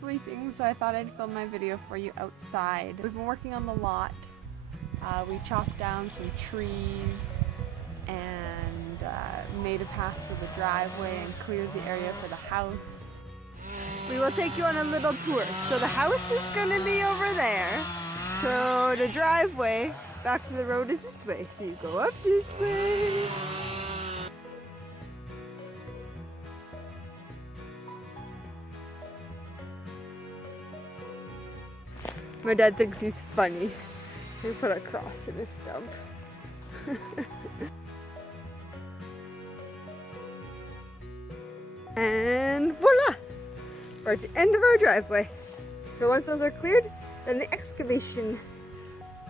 sleeping, so I thought I'd film my video for you outside. We've been working on the lot. We chopped down some trees and made a path for the driveway and cleared the area for the house. We will take you on a little tour. So the house is gonna be over there. So the driveway back to the road is this way. So you go up this way. My dad thinks he's funny. He put a cross in his stump. And voila! We're at the end of our driveway. So once those are cleared, then the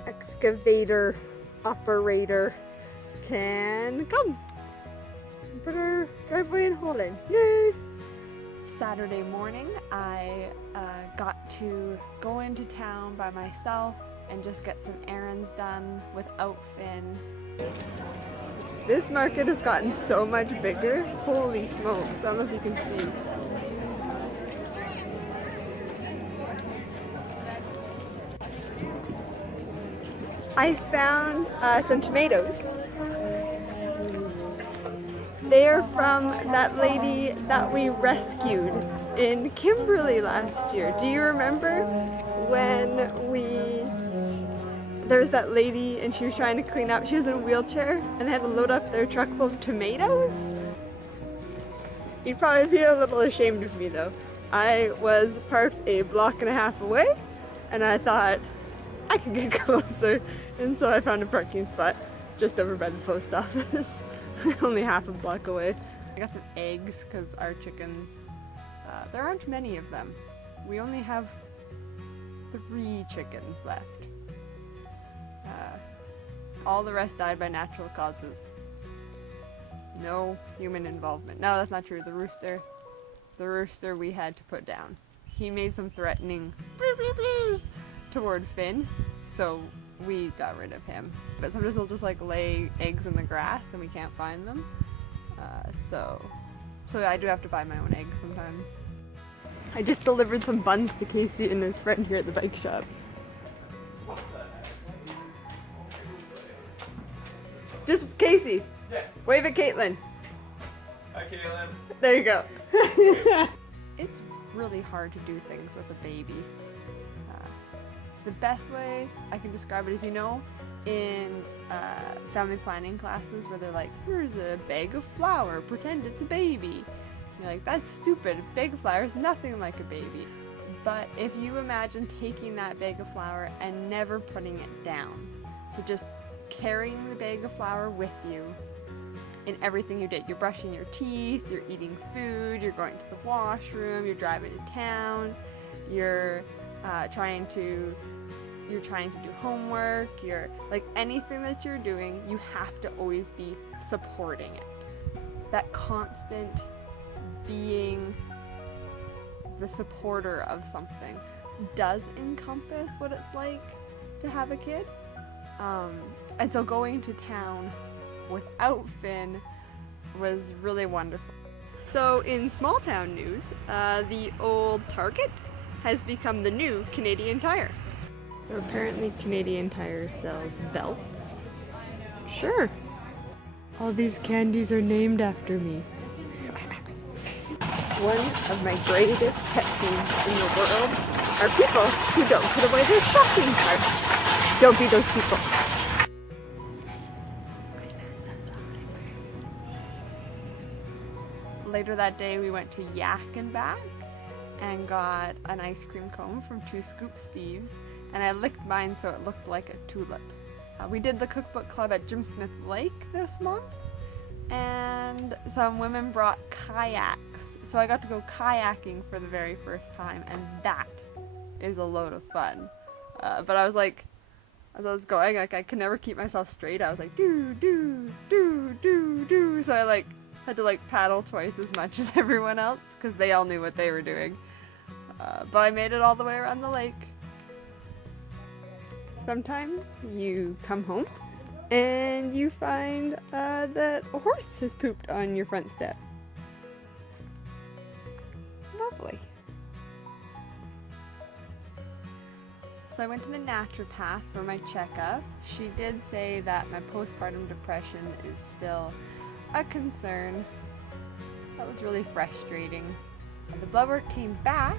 excavator operator can come and put our driveway and hole in. Yay! Saturday morning, I got to go into town by myself and just get some errands done without Finn. This market has gotten so much bigger. Holy smokes, I don't know if you can see. I found some tomatoes. They are from that lady that we rescued in Kimberley last year. Do you remember when there was that lady and she was trying to clean up? She was in a wheelchair and they had to load up their truck full of tomatoes? You'd probably be a little ashamed of me though. I was parked a block and a half away and I thought I could get closer, and so I found a parking spot just over by the post office. Only half a block away. I got some eggs because our chickens, there aren't many of them. We only have 3 chickens left. All the rest died by natural causes. No human involvement. No, that's not true. The rooster we had to put down. He made some threatening toward Finn, so we got rid of him. But sometimes they'll just like lay eggs in the grass and we can't find them. So I do have to buy my own eggs sometimes. I just delivered some buns to Casey and his friend here at the bike shop. Just Casey. Yeah. Wave at Caitlin. Hi, Caitlin. There you go. It's really hard to do things with a baby. The best way I can describe it is, you know, in family planning classes where they're like, here's a bag of flour, pretend it's a baby. You're like, that's stupid, a bag of flour is nothing like a baby. But if you imagine taking that bag of flour and never putting it down, so just carrying the bag of flour with you in everything you did. You're brushing your teeth, you're eating food, you're going to the washroom, you're driving to town, you're trying to do homework, you're like anything that you're doing, you have to always be supporting it. That constant being the supporter of something does encompass what it's like to have a kid. And so going to town without Finn was really wonderful. So in small town news, the old Target has become the new Canadian Tire. So apparently Canadian Tire sells belts. Sure. All these candies are named after me. One of my greatest pet peeves in the world are people who don't put away their shopping carts. Don't be those people. Later that day we went to Yak and back and got an ice cream cone from 2 Scoop Steves, and I licked mine so it looked like a tulip. We did the cookbook club at Jim Smith Lake this month, and some women brought kayaks. So I got to go kayaking for the very first time, and that is a load of fun. But I was like, as I was going, like I could never keep myself straight. I was like, do, do, do, do, do. So I like had to like paddle twice as much as everyone else because they all knew what they were doing. But I made it all the way around the lake. Sometimes you come home and you find that a horse has pooped on your front step. Lovely. So I went to the naturopath for my checkup. She did say that my postpartum depression is still a concern. That was really frustrating. The blood work came back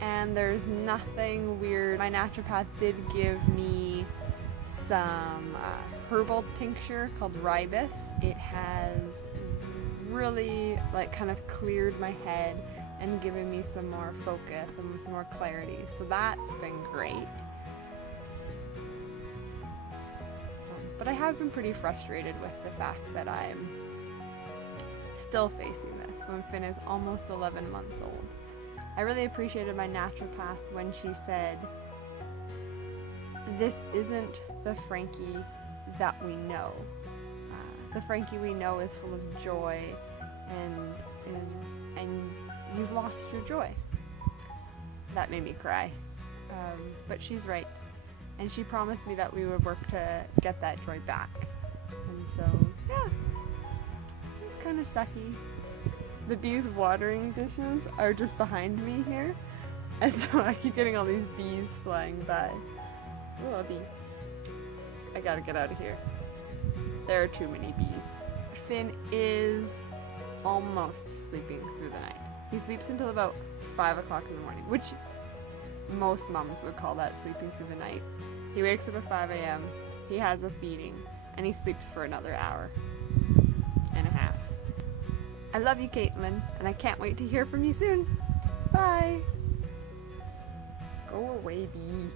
and there's nothing weird. My naturopath did give me some herbal tincture called ribis. It has really kind of cleared my head and given me some more focus and some more clarity. So that's been great. But I have been pretty frustrated with the fact that I'm still facing this when Finn is almost 11 months old. I really appreciated my naturopath when she said, this isn't the Frankie that we know. The Frankie we know is full of joy and you've lost your joy. That made me cry. But she's right. And she promised me that we would work to get that joy back. And so, yeah, it's kind of sucky. The bees watering dishes are just behind me here. And so I keep getting all these bees flying by. Oh, a bee. I gotta get out of here. There are too many bees. Finn is almost sleeping through the night. He sleeps until about 5 o'clock in the morning, which most moms would call that sleeping through the night. He wakes up at 5 a.m., he has a feeding, and he sleeps for another hour and a half. I love you, Caitlin, and I can't wait to hear from you soon. Bye! Go away, bee.